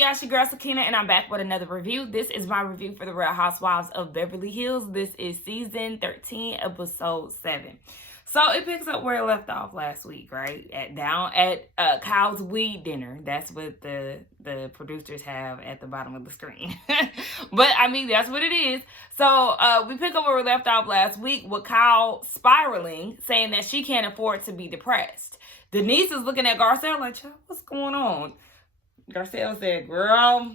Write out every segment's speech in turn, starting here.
y'all? It's your girl Sakina, and I'm back with another review. This is my review for the Real Housewives of Beverly Hills. This is season 13, episode 7. So it picks up where it left off last week, right? Down at Kyle's weed dinner. That's what the producers have at the bottom of the screen. But I mean, that's what it is. So we pick up where we left off last week with Kyle spiraling, saying that she can't afford to be depressed. Denise is looking at Garcelle like, what's going on? Garcelle said, girl,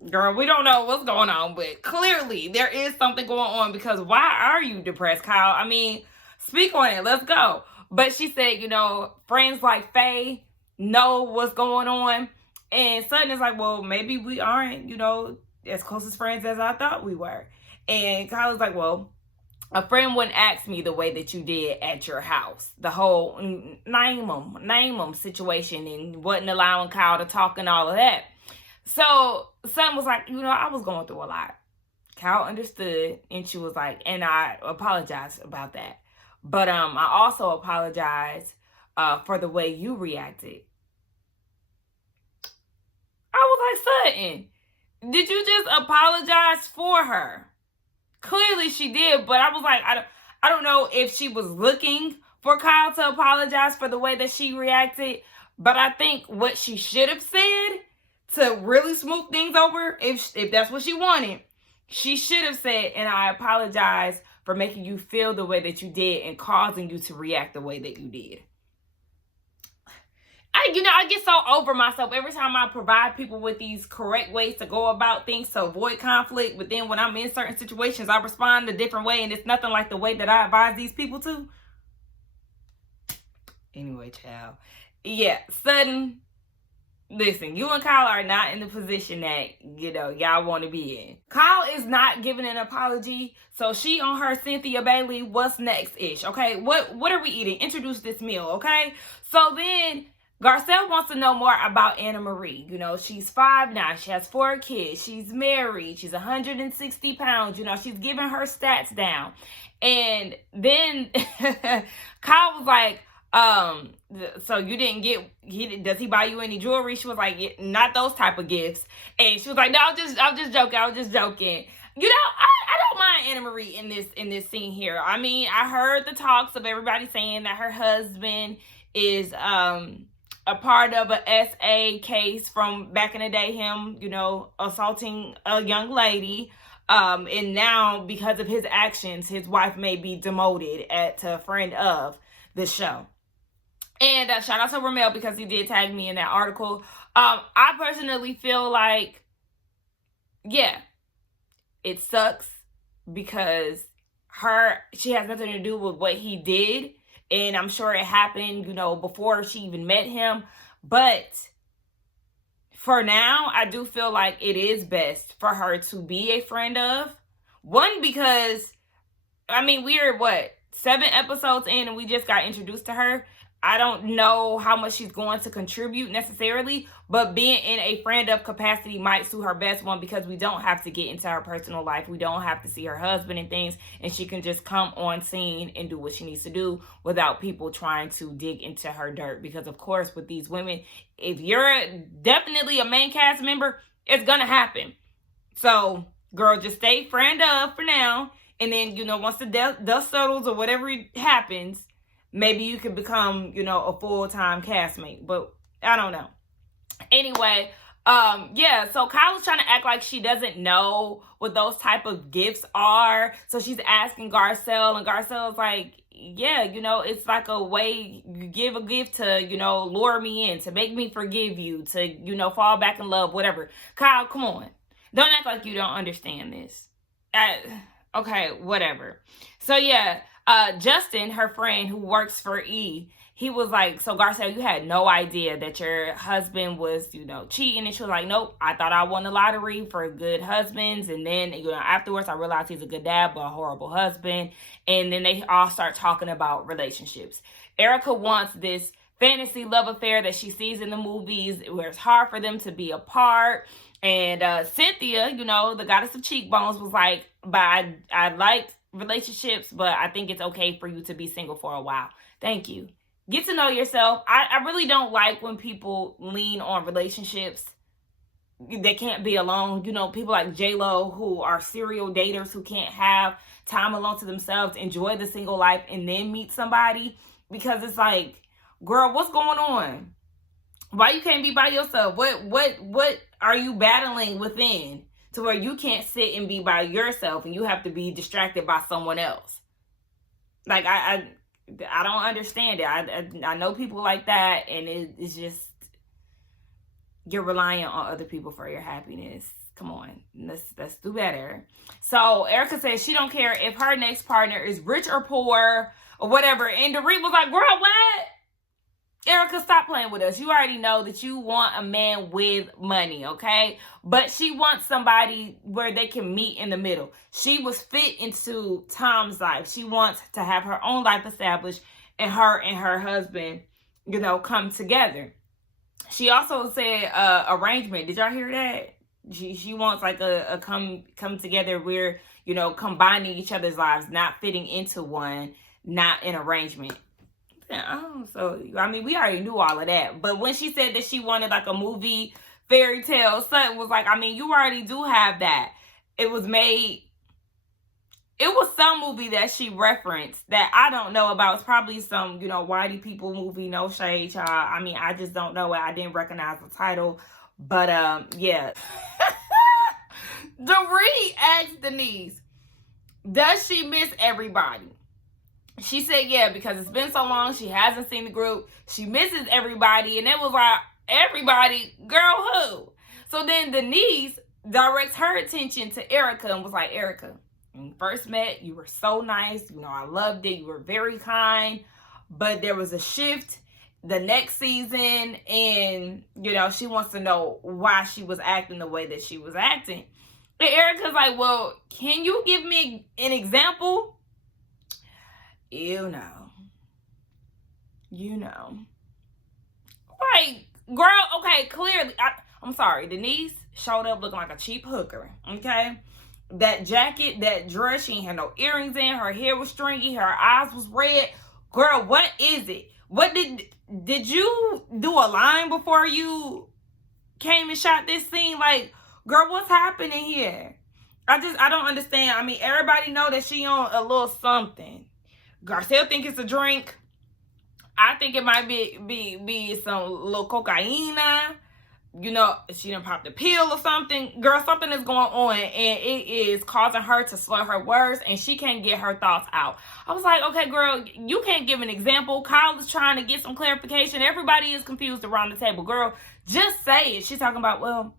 we don't know what's going on, but clearly there is something going on, because why are you depressed, Kyle? I mean, speak on it. Let's go. But she said, friends like Faye know what's going on. And Sutton is like, well, maybe we aren't, as close as friends as I thought we were. And Kyle's like, well, a friend wouldn't ask me the way that you did at your house. The whole name them situation, and wasn't allowing Kyle to talk and all of that. So Sutton was like, I was going through a lot. Kyle understood, and she was like, and I apologize about that. But I also apologize for the way you reacted. I was like, Sutton, did you just apologize for her? Clearly she did, but I was like, I don't know if she was looking for Kyle to apologize for the way that she reacted, but I think what she should have said to really smooth things over, if that's what she wanted, she should have said, and I apologize for making you feel the way that you did and causing you to react the way that you did. I get so over myself every time I provide people with these correct ways to go about things to avoid conflict. But then when I'm in certain situations, I respond a different way, and it's nothing like the way that I advise these people to. Anyway, child. Yeah, Sutton, listen, you and Kyle are not in the position that, y'all want to be in. Kyle is not giving an apology, so she on her Cynthia Bailey, what's next-ish, okay? What are we eating? Introduce this meal, okay? So then Garcelle wants to know more about Anna Marie. She's 5 now. She has 4 kids. She's married. She's 160 pounds. She's giving her stats down. And then Kyle was like, so you didn't does he buy you any jewelry? She was like, yeah, not those type of gifts. And she was like, no, I'm just joking. I was just joking. I don't mind Anna Marie in this scene here. I mean, I heard the talks of everybody saying that her husband is, a part of a SA case from back in the day, him, assaulting a young lady. And now, because of his actions, his wife may be demoted to a friend of the show. And shout out to Ramel, because he did tag me in that article. I personally feel like, yeah, it sucks because she has nothing to do with what he did. And I'm sure it happened, before she even met him. But for now, I do feel like it is best for her to be a friend of. One, because, I mean, we're, 7 episodes in and we just got introduced to her. I don't know how much she's going to contribute necessarily, but being in a friend of capacity might suit her best, one, because we don't have to get into her personal life. We don't have to see her husband and things, and she can just come on scene and do what she needs to do without people trying to dig into her dirt. Because, of course, with these women, if you're definitely a main cast member, it's going to happen. So, girl, just stay friend of for now, and then, once the dust settles or whatever happens, maybe you could become, a full-time castmate. But I don't know. Anyway, yeah, so Kyle's trying to act like she doesn't know what those type of gifts are. So she's asking Garcelle, and Garcelle's like, yeah, it's like a way you give a gift to, lure me in, to make me forgive you, to, fall back in love, whatever. Kyle, come on. Don't act like you don't understand this. Okay, whatever. So, yeah. Justin, her friend who works for E, he was like, so Garcelle, you had no idea that your husband was, cheating. And she was like, nope, I thought I won the lottery for good husbands. And then, afterwards I realized he's a good dad, but a horrible husband. And then they all start talking about relationships. Erica wants this fantasy love affair that she sees in the movies where it's hard for them to be apart. And Cynthia, the goddess of cheekbones, was like, but I like relationships, but I think it's okay for you to be single for a while. Thank you. Get to know yourself. I really don't like when people lean on relationships they can't be alone. You know, people like J-Lo who are serial daters who can't have time alone to themselves, enjoy the single life, and then meet somebody. Because it's like, girl, what's going on? Why you can't be by yourself? What are you battling within to where you can't sit and be by yourself and you have to be distracted by someone else? Like, I don't understand it. I know people like that, and it's just, you're relying on other people for your happiness. Come on, let's do better. So Erica says she don't care if her next partner is rich or poor or whatever. And Dorit was like, girl, what? Erica, stop playing with us. You already know that you want a man with money, okay? But she wants somebody where they can meet in the middle. She was fit into Tom's life. She wants to have her own life established, and her husband, you know, come together. She also said arrangement. Did y'all hear that? She wants like a come together where, you know, combining each other's lives, not fitting into one, not an arrangement. Oh, so I mean, we already knew all of that. But when she said that she wanted like a movie fairy tale, Sutton was like, I mean, you already do have that. It was some movie that she referenced that I don't know about. It's probably some, you know, whitey people movie, no shade, y'all. I mean, I just don't know it. I didn't recognize the title. But yeah. Dorit asked Denise, does she miss everybody? She said, yeah, because it's been so long. She hasn't seen the group. She misses everybody. And it was like, everybody? Girl, who? So then Denise directs her attention to Erica and was like, Erica, when we first met, you were so nice. You know, I loved it. You were very kind. But there was a shift the next season. And, you know, she wants to know why she was acting the way that she was acting. And Erica's like, well, can you give me an example? You know. Like, girl, okay, clearly, I'm sorry, Denise showed up looking like a cheap hooker, okay? That jacket, that dress, she ain't had no earrings in, her hair was stringy, her eyes was red. Girl, what is it? What did you do a line before you came and shot this scene? Like, girl, what's happening here? I don't understand. I mean, everybody know that she on a little something. Garcelle think it's a drink. I think it might be some little cocaine. You know, she done popped a pill or something. Girl, something is going on, and it is causing her to slur her words, and she can't get her thoughts out. I was like, okay, girl, you can't give an example. Kyle is trying to get some clarification. Everybody is confused around the table. Girl, just say it. She's talking about, well,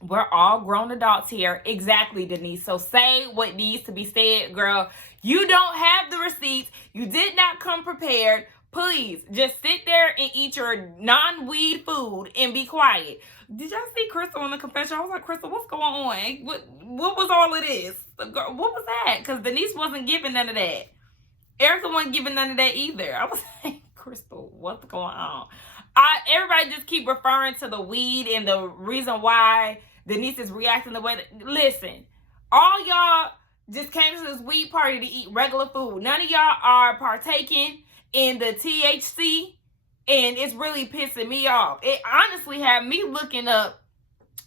we're all grown adults here. Exactly, Denise. So say what needs to be said, girl. You don't have the receipts. You did not come prepared. Please, just sit there and eat your non-weed food and be quiet. Did y'all see Crystal in the confession? I was like, Crystal, what's going on? What was all of this? Girl, what was that? Because Denise wasn't giving none of that. Erica wasn't giving none of that either. I was like, Crystal, what's going on? Everybody just keep referring to the weed and the reason why Denise is reacting the way that... Listen, all y'all just came to this weed party to eat regular food. None of y'all are partaking in the THC, and it's really pissing me off. It honestly had me looking up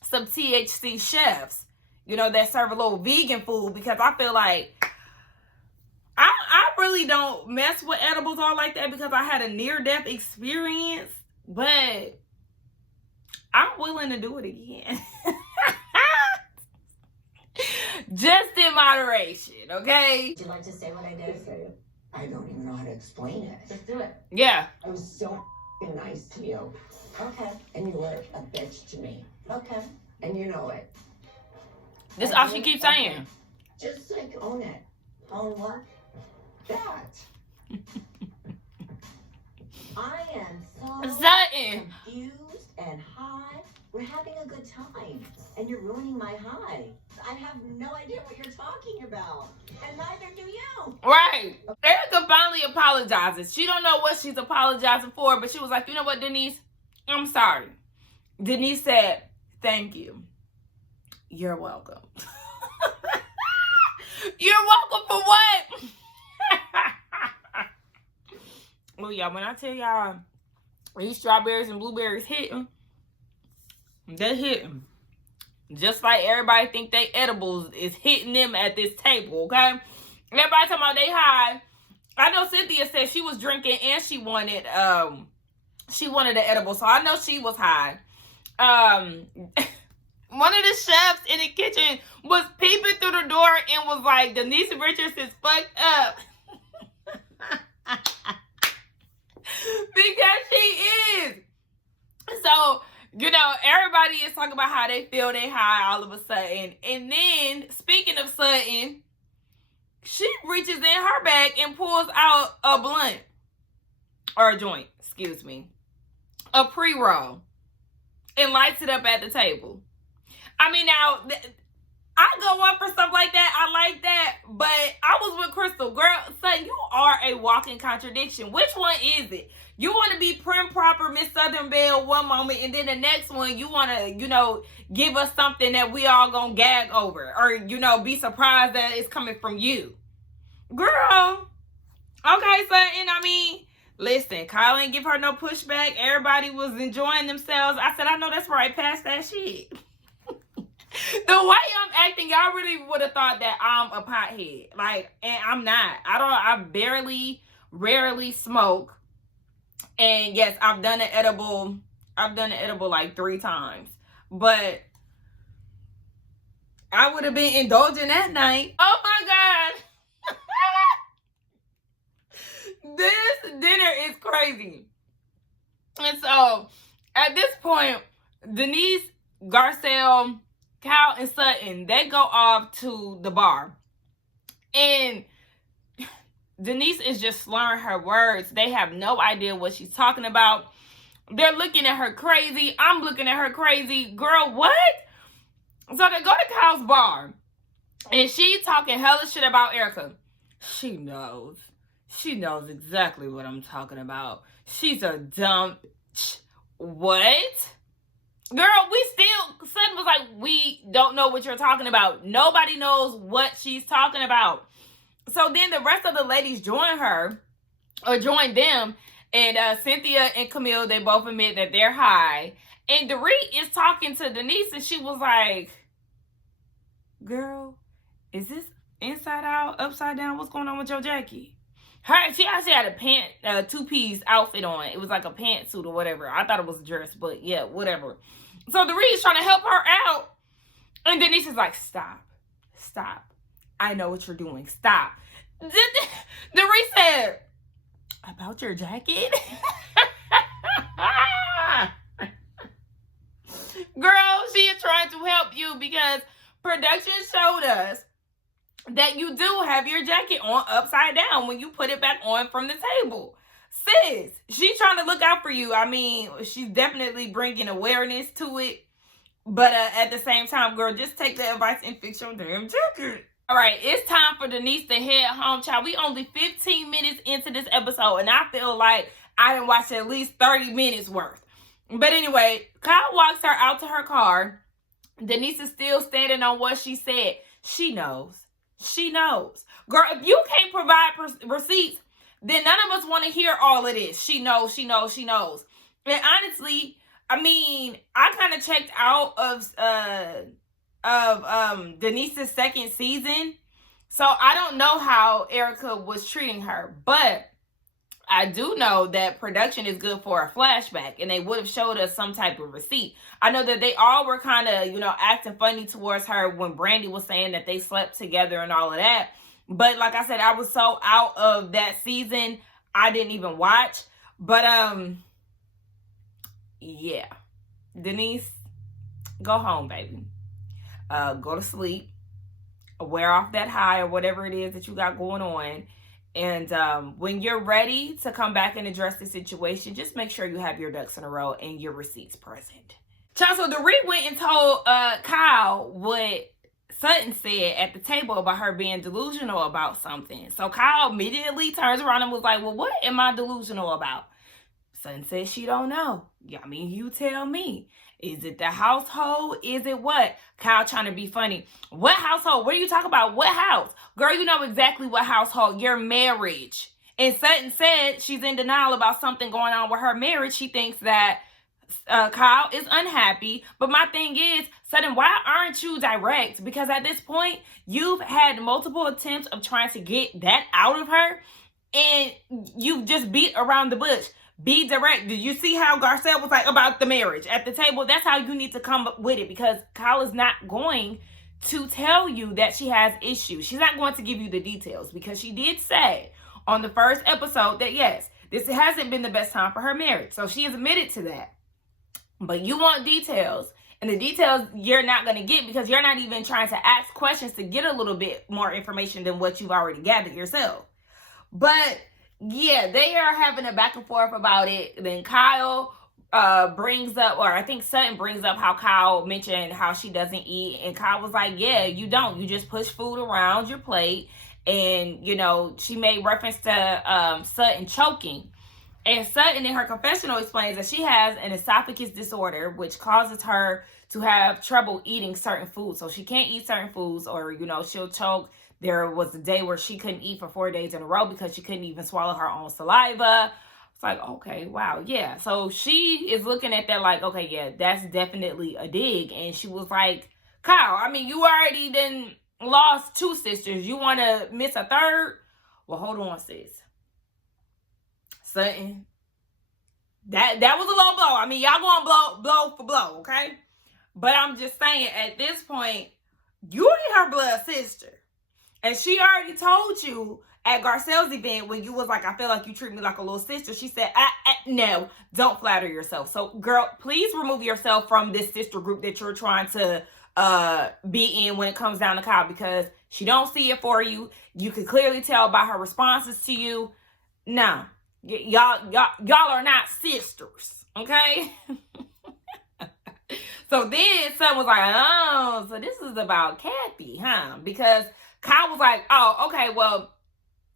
some THC chefs, you know, that serve a little vegan food, because I feel like I really don't mess with edibles all like that, because I had a near-death experience, but I'm willing to do it again. Just in moderation, okay? Would you like to say what I did? Say it. I don't even know how to explain it. Just do it. Yeah. I was so nice to you. Okay. And you were a bitch to me. Okay. And you know it. This is all she keeps saying. Just like own it. Own what? That. I am so Sutton. confused and high. We're having a good time, and you're ruining my high. I have no idea what you're talking about, and neither do you. Right. Erica finally apologizes. She don't know what she's apologizing for, but she was like, you know what, Denise? I'm sorry. Denise said, thank you. You're welcome. You're welcome for what? Well, y'all, when I tell y'all these strawberries and blueberries hitting, they hitting. Just like everybody think they edibles is hitting them at this table, okay? Everybody talking about they high. I know Cynthia said she was drinking and she wanted an edible, so I know she was high. One of the chefs in the kitchen was peeping through the door and was like, Denise Richards is fucked up. Because she is. So, you know, everybody is talking about how they feel they high all of a sudden. And then, speaking of sudden, she reaches in her bag and pulls out a blunt. Or a joint, excuse me. A pre-roll. And lights it up at the table. I mean, now, I go up for stuff like that. I like that. But I was with Crystal. Girl, son, you are a walking contradiction. Which one is it? You want to be prim proper Miss Southern Belle one moment, and then the next one you want to, you know, give us something that we all gonna gag over, or, you know, be surprised that it's coming from you. Girl. Okay, son, and I mean, listen, Kyle ain't give her no pushback. Everybody was enjoying themselves. I said, I know that's right past that shit. The way I'm acting, y'all really would have thought that I'm a pothead. Like, and I'm not. I rarely smoke. And yes, I've done an edible like 3 times. But I would have been indulging that night. Oh my God. This dinner is crazy. And so, at this point, Denise, Garcelle, Kyle, and Sutton, they go off to the bar. And Denise is just slurring her words. They have no idea what she's talking about. They're looking at her crazy. I'm looking at her crazy. Girl, what? So they go to Kyle's bar. And she's talking hella shit about Erica. She knows. She knows exactly what I'm talking about. She's a dumb... What? Girl, Sutton was like, we don't know what you're talking about. Nobody knows what she's talking about. So then the rest of the ladies join them. And Cynthia and Camille, they both admit that they're high. And Dorit is talking to Denise, and she was like, girl, is this inside out, upside down? What's going on with your jacket? She actually had a 2-piece outfit on. It was like a pantsuit or whatever. I thought it was a dress, but yeah, whatever. So Dorit is trying to help her out. And Denise is like, stop. I know what you're doing. Stop. Dorit said, about your jacket? Girl, she is trying to help you because production showed us that you do have your jacket on upside down when you put it back on from the table. Sis, she's trying to look out for you. I mean, she's definitely bringing awareness to it. But at the same time, girl, just take the advice and fix your damn jacket. All right, it's time for Denise to head home, child. We only 15 minutes into this episode, and I feel like I done watched at least 30 minutes worth. But anyway, Kyle walks her out to her car. Denise is still standing on what she said. She knows. She knows. Girl, if you can't provide receipts, then none of us want to hear all of this. She knows. And honestly, I mean, I kind of checked out of Denise's second season. So I don't know how Erica was treating her, but I do know that production is good for a flashback, and they would have showed us some type of receipt. I know that they all were kind of, acting funny towards her when Brandy was saying that they slept together and all of that. But like I said, I was so out of that season, I didn't even watch. But, yeah. Denise, go home, baby. Go to sleep. Wear off that high or whatever it is that you got going on. And when you're ready to come back and address the situation, just make sure you have your ducks in a row and your receipts present. Child, so Dorit went and told Kyle what Sutton said at the table about her being delusional about something. So Kyle immediately turns around and was like, well, what am I delusional about? Sutton says she don't know. I mean, you tell me. Is it the household? Is it what? Kyle trying to be funny. What household? What are you talking about? What house? Girl, you know exactly what household. Your marriage. And Sutton said she's in denial about something going on with her marriage. She thinks that Kyle is unhappy. But my thing is, Sutton, why aren't you direct? Because at this point, you've had multiple attempts of trying to get that out of her, and you just beat around the bush. Be direct. Did you see how Garcelle was like about the marriage at the table? That's how you need to come up with it, because Kyle is not going to tell you that she has issues. She's not going to give you the details, because she did say on the first episode that yes, this hasn't been the best time for her marriage. So she has admitted to that. But you want details, and the details you're not going to get because you're not even trying to ask questions to get a little bit more information than what you've already gathered yourself. But yeah, they are having a back and forth about it. Then Kyle brings up, or I think Sutton brings up how Kyle mentioned how she doesn't eat. And Kyle was like, yeah, you don't. You just push food around your plate. And, you know, she made reference to Sutton choking. And Sutton in her confessional explains that she has an esophagus disorder, which causes her to have trouble eating certain foods. So she can't eat certain foods, or, you know, she'll choke. There was a day where she couldn't eat for 4 days in a row because she couldn't even swallow her own saliva. It's like, okay, wow, yeah. So she is looking at that like, okay, yeah, that's definitely a dig. And she was like, Kyle, I mean, you already then lost 2 sisters. You want to miss a third? Well, hold on, sis. Sutton, that was a low blow. I mean, y'all going blow for blow, okay? But I'm just saying, at this point, you ain't her blood sister. And she already told you at Garcelle's event when you was like, I feel like you treat me like a little sister. She said, no, don't flatter yourself. So, girl, please remove yourself from this sister group that you're trying to be in when it comes down to Kyle, because she don't see it for you. You can clearly tell by her responses to you. No, y'all are not sisters, okay? So then someone was like, oh, so this is about Kathy, huh? Because Kyle was like, oh, okay, well,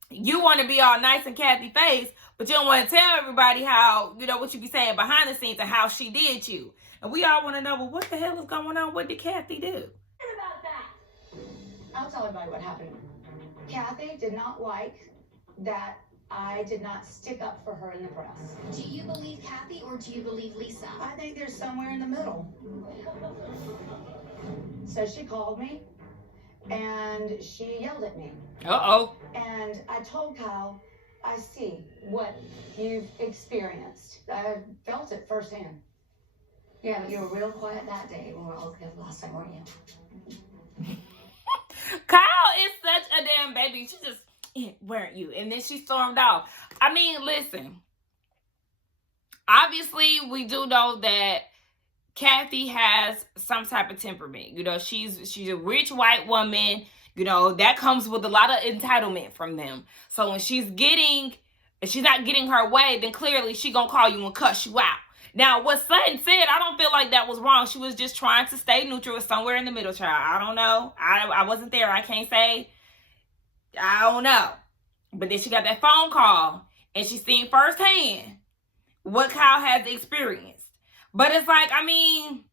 you want to be all nice in Kathy's face, but you don't want to tell everybody how, you know, what you be saying behind the scenes and how she did you. And we all want to know, well, what the hell is going on? What did Kathy do? About that. I'll tell everybody what happened. Kathy did not like that I did not stick up for her in the press. Do you believe Kathy or do you believe Lisa? I think there's somewhere in the middle. So she called me and she yelled at me. Uh-oh. And I told Kyle, I see what you've experienced. I felt it firsthand. Yeah, but you were real quiet that day when we were all together last time, weren't you? Kyle is such a damn baby. She just, weren't you? And then she stormed off. I mean, listen. Obviously, we do know that Kathy has some type of temperament. You know, she's a rich white woman. You know, that comes with a lot of entitlement from them. So when she's not getting her way, then clearly she gonna call you and cuss you out. Now, what Sutton said, I don't feel like that was wrong. She was just trying to stay neutral, somewhere in the middle, child. I don't know. I wasn't there. I can't say. I don't know. But then she got that phone call, and she seen firsthand what Kyle has experienced. But it's like, I mean,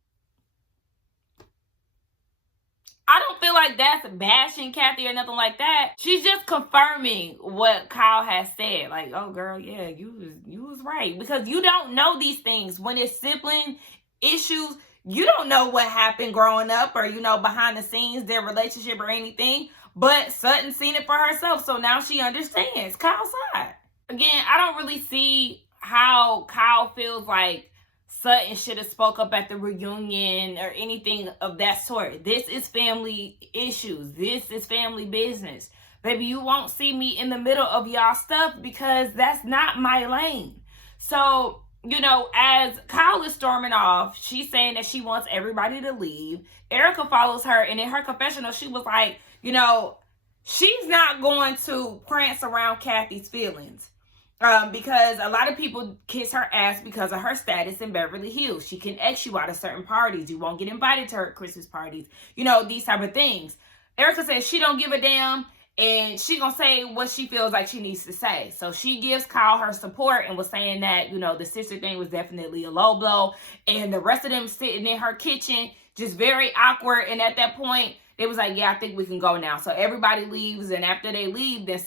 I don't feel like that's bashing Kathy or nothing like that. She's just confirming what Kyle has said. Like, oh, girl, yeah, you was right. Because you don't know these things. When it's sibling issues, you don't know what happened growing up or, you know, behind the scenes, their relationship or anything. But Sutton seen it for herself, so now she understands Kyle's side. Again, I don't really see how Kyle feels like Sutton should have spoke up at the reunion or anything of that sort. This is family issues. This is family business. Baby, you won't see me in the middle of y'all stuff because that's not my lane. So, you know, as Kyle is storming off, she's saying that she wants everybody to leave. Erica follows her, and in her confessional, she was like, you know, she's not going to prance around Kathy's feelings. Because a lot of people kiss her ass because of her status in Beverly Hills. She can X you out of certain parties. You won't get invited to her Christmas parties. You know, these type of things. Erica says she don't give a damn, and she gonna say what she feels like she needs to say. So she gives Kyle her support and was saying that, you know, the sister thing was definitely a low blow. And the rest of them sitting in her kitchen, just very awkward. And at that point, they was like, yeah, I think we can go now. So everybody leaves, and after they leave, then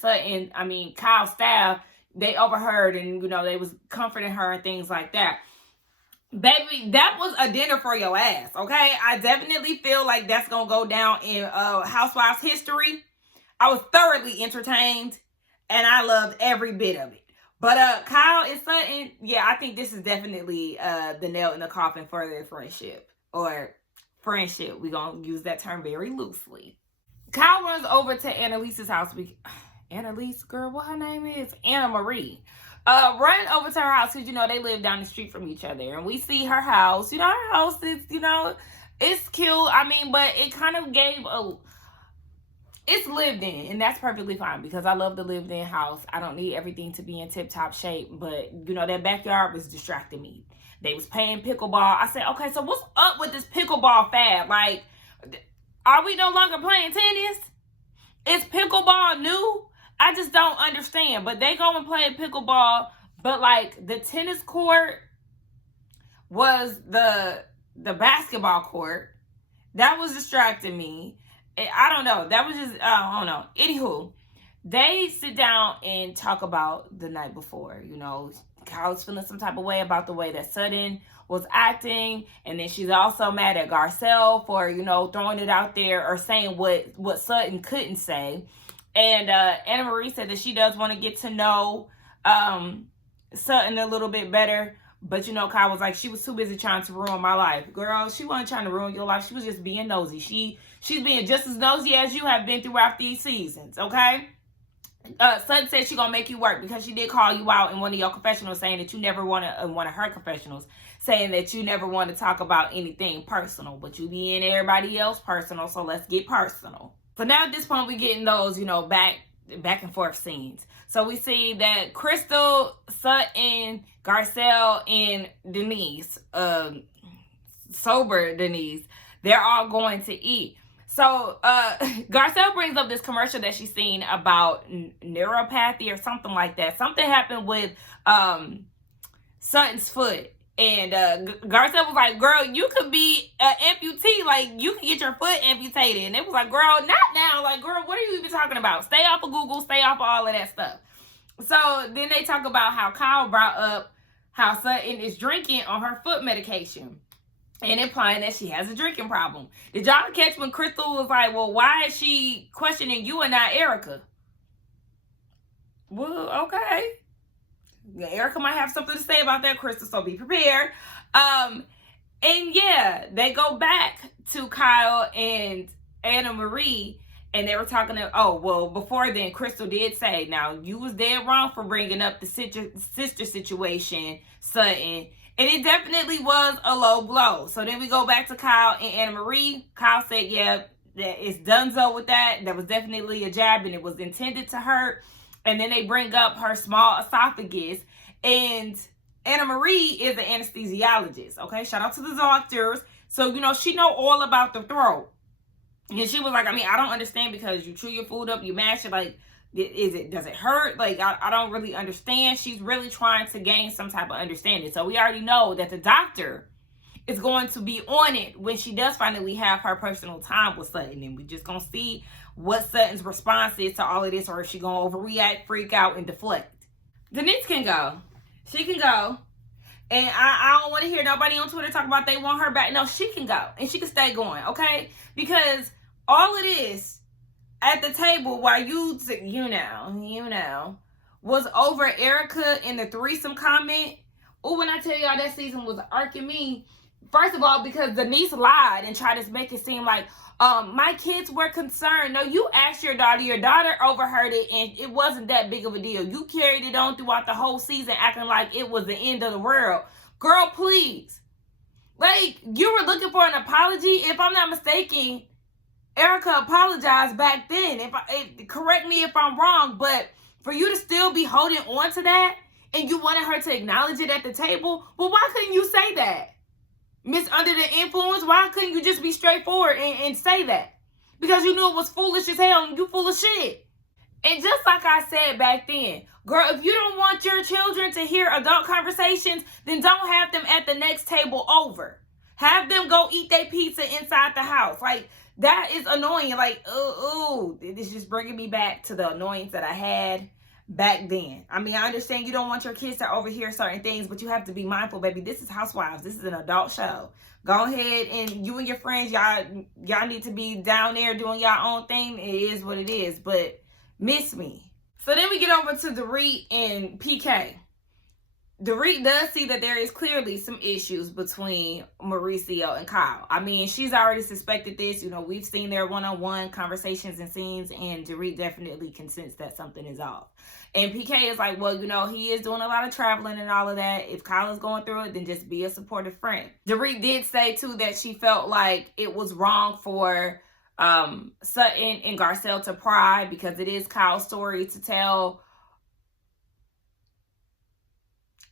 Kyle's staff, they overheard, and, you know, they was comforting her and things like that. Baby, that was a dinner for your ass, okay? I definitely feel like that's gonna go down in Housewives history. I was thoroughly entertained, and I loved every bit of it. But Kyle and Sutton, yeah, I think this is definitely the nail in the coffin for their friendship. Or friendship, we're gonna use that term very loosely. Kyle runs over to Annalise's house. Annalise, girl, what her name is? Anna Marie. Run over to her house because, you know, they live down the street from each other. And we see her house. You know, her house is, you know, it's cute. I mean, but it kind of gave it's lived in. And that's perfectly fine because I love the lived in house. I don't need everything to be in tip-top shape. But, you know, that backyard was distracting me. They was playing pickleball. I said, okay, so what's up with this pickleball fad? Like, are we no longer playing tennis? Is pickleball new? I just don't understand. But they go and play pickleball. But like the tennis court was the basketball court. That was distracting me. I don't know. That was just, I don't know. Anywho, they sit down and talk about the night before. You know, Kyle's feeling some type of way about the way that Sutton was acting. And then she's also mad at Garcelle for, you know, throwing it out there or saying what Sutton couldn't say. And Anna Marie said that she does want to get to know Sutton a little bit better. But, you know, Kyle was like, she was too busy trying to ruin my life. Girl, she wasn't trying to ruin your life. She was just being nosy. She's being just as nosy as you have been throughout these seasons, okay? Sutton said she gonna make you work because she did call you out in one of your confessionals saying that you never want to, one of her confessionals, saying that you never want to talk about anything personal, but you be in everybody else personal, so let's get personal. So now at this point, we getting those, you know, back and forth scenes. So we see that Crystal, Sutton, Garcelle, and Denise, sober Denise, they're all going to eat. So Garcelle brings up this commercial that she's seen about neuropathy or something like that. Something happened with Sutton's foot. And Garcelle was like, girl, you could be an amputee. Like, you can get your foot amputated. And it was like, girl, not now. Like, girl, what are you even talking about? Stay off of Google. Stay off of all of that stuff. So then they talk about how Kyle brought up how Sutton is drinking on her foot medication. And implying that she has a drinking problem. Did y'all catch when Crystal was like, well, why is she questioning you and not Erica? Well, okay. Erica might have something to say about that, Crystal, so be prepared. And yeah, they go back to Kyle and Anna Marie, and they were talking to, oh, well, before then, Crystal did say, now, you was dead wrong for bringing up the sister situation, Sutton, and it definitely was a low blow. So then we go back to Kyle and Anna Marie. Kyle said, yeah, that it's donezo with that. That was definitely a jab, and it was intended to hurt. And then they bring up her small esophagus. And Anna Marie is an anesthesiologist, okay? Shout out to the doctors. So, you know, she know all about the throat. And she was like, I mean, I don't understand because you chew your food up, you mash it, like, does it hurt? Like, I don't really understand. She's really trying to gain some type of understanding. So we already know that the doctor is going to be on it when she does finally have her personal time with Sutton. And we just going to see what Sutton's response is to all of this, or if she going to overreact, freak out, and deflect. Denise can go. She can go. And I don't want to hear nobody on Twitter talk about they want her back. No, she can go. And she can stay going, okay? Because all of this at the table while you know, was over Erica in the threesome comment. Oh, when I tell y'all that season was arcing me. First of all, because Denise lied and tried to make it seem like, my kids were concerned. No, you asked your daughter overheard it, and it wasn't that big of a deal. You carried it on throughout the whole season acting like it was the end of the world. Girl, please. Like, you were looking for an apology. If I'm not mistaken, Erica apologized back then. Correct me if I'm wrong, but for you to still be holding on to that and you wanted her to acknowledge it at the table, well, why couldn't you say that? Miss Under the Influence, why couldn't you just be straightforward and say that? Because you knew it was foolish as hell and you full of shit. And just like I said back then, girl, if you don't want your children to hear adult conversations, then don't have them at the next table over. Have them go eat their pizza inside the house. Like, that is annoying. Like, ooh, it's just bringing me back to the annoyance that I had back then. I mean, I understand you don't want your kids to overhear certain things, but you have to be mindful, baby. This is Housewives. This is an adult show. Go ahead, and you and your friends, y'all need to be down there doing your own thing. It is what it is, but miss me. So then we get over to Dorit and PK. Dorit does see that there is clearly some issues between Mauricio and Kyle. I mean, she's already suspected this. You know, we've seen their one-on-one conversations and scenes, and Dorit definitely can sense that something is off. And PK is like, well, you know, he is doing a lot of traveling and all of that. If Kyle is going through it, then just be a supportive friend. Dorit did say, too, that she felt like it was wrong for Sutton and Garcelle to pry, because it is Kyle's story to tell.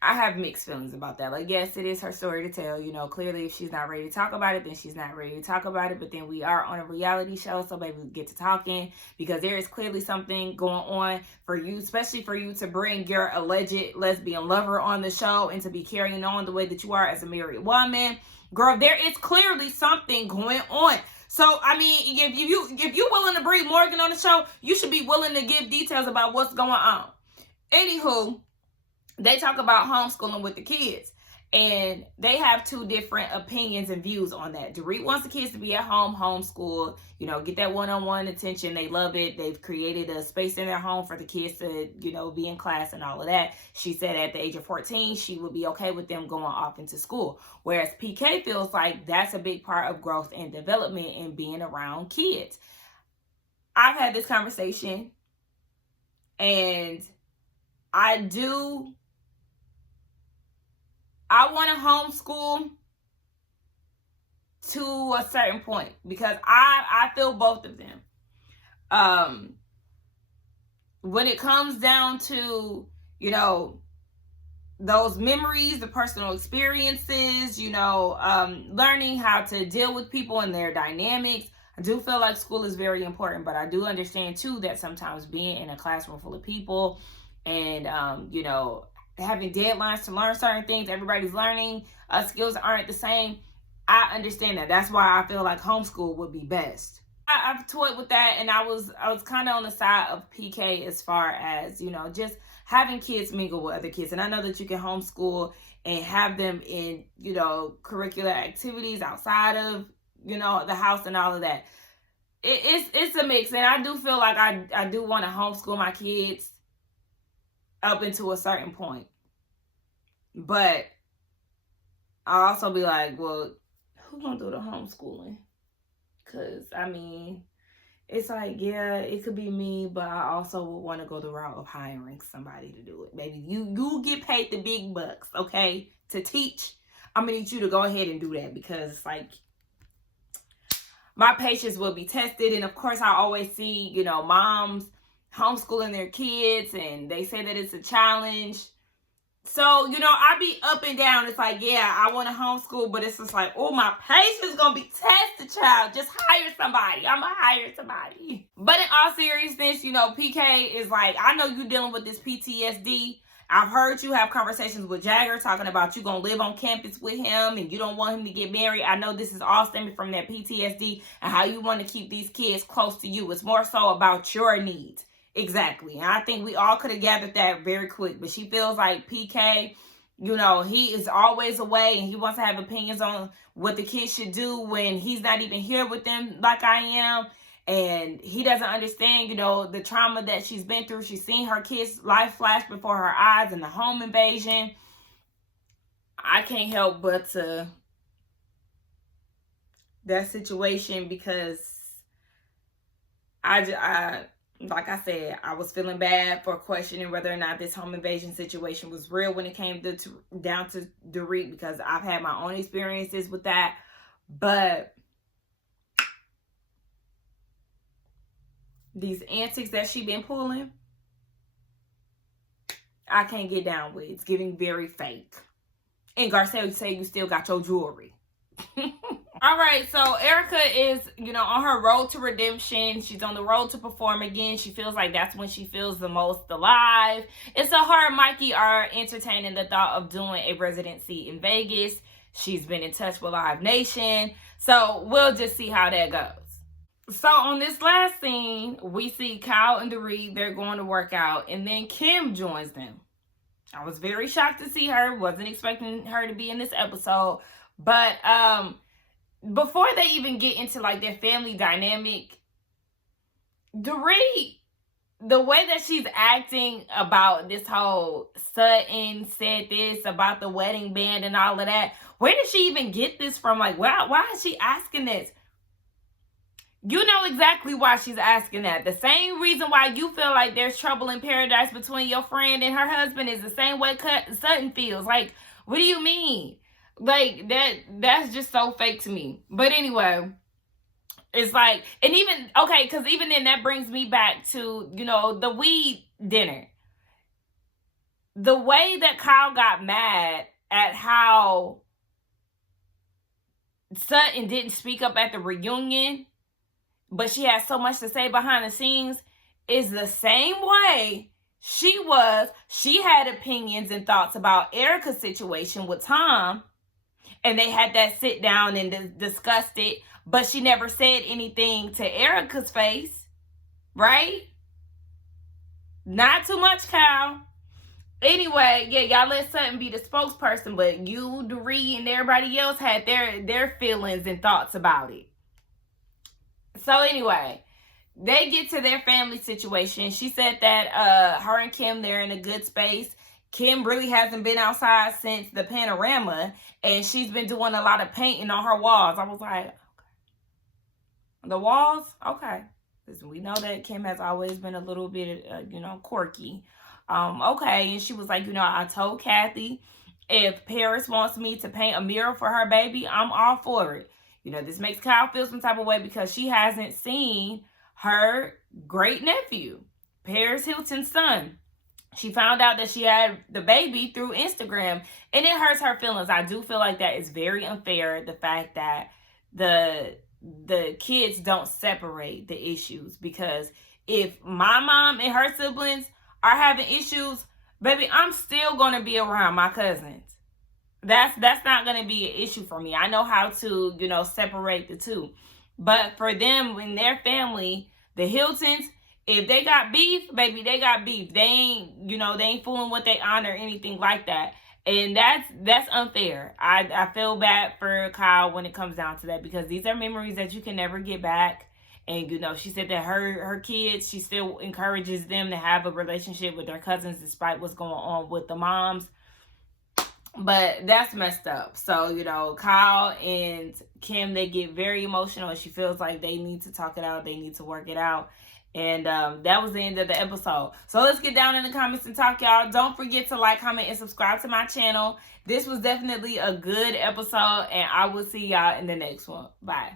I have mixed feelings about that. Like, yes, it is her story to tell. You know, clearly if she's not ready to talk about it, then she's not ready to talk about it. But then we are on a reality show, so maybe we get to talking, because there is clearly something going on for you, especially for you to bring your alleged lesbian lover on the show and to be carrying on the way that you are as a married woman. Girl, there is clearly something going on. So, I mean, if you're willing to bring Morgan on the show, you should be willing to give details about what's going on. Anywho, they talk about homeschooling with the kids, and they have two different opinions and views on that. Dorit wants the kids to be at home, homeschool, you know, get that one-on-one attention. They love it. They've created a space in their home for the kids to, you know, be in class and all of that. She said at the age of 14, she would be okay with them going off into school. Whereas PK feels like that's a big part of growth and development and being around kids. I've had this conversation, and I want to homeschool to a certain point, because I feel both of them. When it comes down to, you know, those memories, the personal experiences, you know, learning how to deal with people and their dynamics, I do feel like school is very important, but I do understand too that sometimes being in a classroom full of people and, you know, having deadlines to learn certain things, everybody's learning skills aren't the same. I understand that. That's why I feel like homeschool would be best. I've toyed with that, and I was kind of on the side of PK as far as, you know, just having kids mingle with other kids. And I know that you can homeschool and have them in, you know, curricular activities outside of, you know, the house and all of that. It's a mix, and I do feel like I do want to homeschool my kids up into a certain point. But I'll also be like, well, who's gonna do the homeschooling? Because, I mean, it's like, yeah, it could be me, but I also would want to go the route of hiring somebody to do it. Maybe you get paid the big bucks, okay, to teach. I'm gonna need you to go ahead and do that, because it's like, my patience will be tested. And of course, I always see, you know, moms homeschooling their kids, and they say that it's a challenge. So, you know, I be up and down. It's like, yeah, I want to homeschool, but it's just like, oh, my patience is going to be tested, child. Just hire somebody. I'm going to hire somebody. But in all seriousness, you know, PK is like, I know you dealing with this PTSD. I've heard you have conversations with Jagger talking about you going to live on campus with him and you don't want him to get married. I know this is all stemming from that PTSD and how you want to keep these kids close to you. It's more so about your needs. Exactly. And I think we all could have gathered that very quick. But she feels like PK, you know, he is always away and he wants to have opinions on what the kids should do when he's not even here with them like I am. And he doesn't understand, you know, the trauma that she's been through. She's seen her kids' life flash before her eyes and the home invasion. I can't help but to that situation, because I like I said, I was feeling bad for questioning whether or not this home invasion situation was real when it came down to Dorit, because I've had my own experiences with that. But these antics that she been pulling, I can't get down with. It's giving very fake. And Garcelle, you say you still got your jewelry. All right, so Erica is, you know, on her road to redemption. She's on the road to perform again. She feels like that's when she feels the most alive. And so her and Mikey are entertaining the thought of doing a residency in Vegas. She's been in touch with Live Nation. So we'll just see how that goes. So on this last scene, we see Kyle and Dorit, they're going to work out, and then Kim joins them. I was very shocked to see her. Wasn't expecting her to be in this episode. But before they even get into like their family dynamic, Dorit, the way that she's acting about this whole Sutton said this about the wedding band and all of that, where did she even get this from? Like, why is she asking this? You know exactly why she's asking that. The same reason why you feel like there's trouble in paradise between your friend and her husband is the same way Sutton feels. Like, what do you mean? Like, that's just so fake to me. But anyway, it's like, and even, okay, because even then that brings me back to, you know, the weed dinner. The way that Kyle got mad at how Sutton didn't speak up at the reunion, but she had so much to say behind the scenes, is the same way she was. She had opinions and thoughts about Erica's situation with Tom, and they had that sit down and discussed it, but she never said anything to Erica's face, right? Not too much, Kyle. Anyway, yeah, y'all let Sutton be the spokesperson, but you, Dorit, and everybody else had their feelings and thoughts about it. So anyway, they get to their family situation. She said that her and Kim, they're in a good space. Kim really hasn't been outside since the panorama, and she's been doing a lot of painting on her walls. I was like, okay. The walls? Okay. Listen, we know that Kim has always been a little bit, quirky. Okay. And she was like, I told Kathy, if Paris wants me to paint a mirror for her baby, I'm all for it. This makes Kyle feel some type of way because she hasn't seen her great nephew, Paris Hilton's son. She found out that she had the baby through Instagram, and it hurts her feelings. I do feel like that is very unfair, the fact that the kids don't separate the issues, because if my mom and her siblings are having issues, baby, I'm still going to be around my cousins. That's not going to be an issue for me. I know how to, separate the two. But for them, in their family, the Hiltons, if they got beef, baby, they got beef. They ain't, they ain't fooling with their honor or anything like that. And that's unfair. I feel bad for Kyle when it comes down to that, because these are memories that you can never get back. And, she said that her kids, she still encourages them to have a relationship with their cousins despite what's going on with the moms. But that's messed up. So, Kyle and Kim, they get very emotional, and she feels like they need to talk it out. They need to work it out. And that was the end of the episode. So let's get down in the comments and talk, y'all. Don't forget to like, comment, and subscribe to my channel. This was definitely a good episode, and I will see y'all in the next one. Bye.